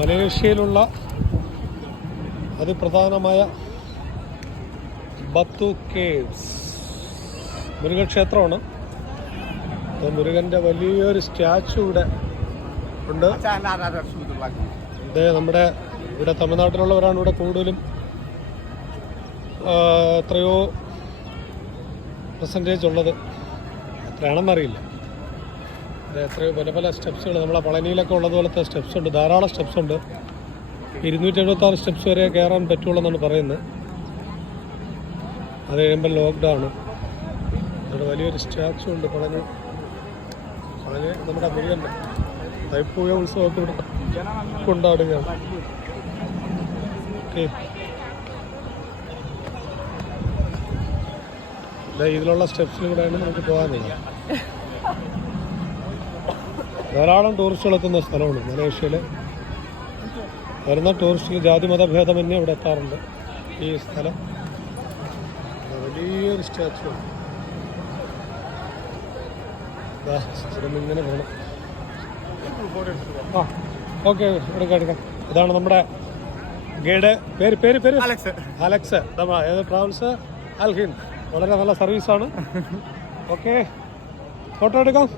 മലേഷ്യയിലുള്ള അതിപ്രധാനമായ ബത്തു കേവ്സ് മുരുകക്ഷേത്രമാണ്. മുരുകൻ്റെ വലിയൊരു സ്റ്റാച്ചു ഇവിടെ ഉണ്ട്. നമ്മുടെ ഇവിടെ തമിഴ്നാട്ടിലുള്ളവരാണ് ഇവിടെ കൂടുതലും എത്രയോ പെർസെൻറ്റേജ് ഉള്ളത്. എത്രയാണെന്നറിയില്ല. എത്രയോ പല പല സ്റ്റെപ്സുകൾ നമ്മളെ പളനിയിലൊക്കെ ഉള്ളതുപോലത്തെ സ്റ്റെപ്സ് ഉണ്ട്, ധാരാളം സ്റ്റെപ്സ് ഉണ്ട്. 276 സ്റ്റെപ്സ് വരെ കയറാൻ പറ്റുള്ളൂ എന്നാണ് പറയുന്നത്. അത് കഴിയുമ്പോൾ ലോക്ക്ഡൗൺ. അവിടെ വലിയൊരു സ്റ്റാച്ചു ഉണ്ട് പളനി നമ്മുടെ മുരുകൻ്റെ തൈപ്പൂയ ഉത്സവമൊക്കെ ഇവിടെ കൊണ്ടാടുകയാണ്. ഓക്കെ, ഇതിലുള്ള സ്റ്റെപ്സിലൂടെയാണ് നമുക്ക് പോകാനുള്ളത്. ധാരാളം ടൂറിസ്റ്റുകൾ എത്തുന്ന സ്ഥലമാണ് മലേഷ്യയിൽ. വരുന്ന ടൂറിസ്റ്റുകൾ ജാതി മതഭേദമന്യേ ഇവിടെ എത്താറുണ്ട്. ഈ സ്ഥലം വലിയൊരു സ്റ്റാച്ചു ആണ്. ഇങ്ങനെ പോകണം. ആ ഓക്കെ, എടുക്കാം. ഇതാണ് നമ്മുടെ ഗൈഡ്. പേര് അലക്സ്. ഏത് ട്രാവൽസ് അൽഹിൻ. വളരെ നല്ല സർവീസാണ്. ഓക്കെ, ഫോട്ടോ എടുക്കാം.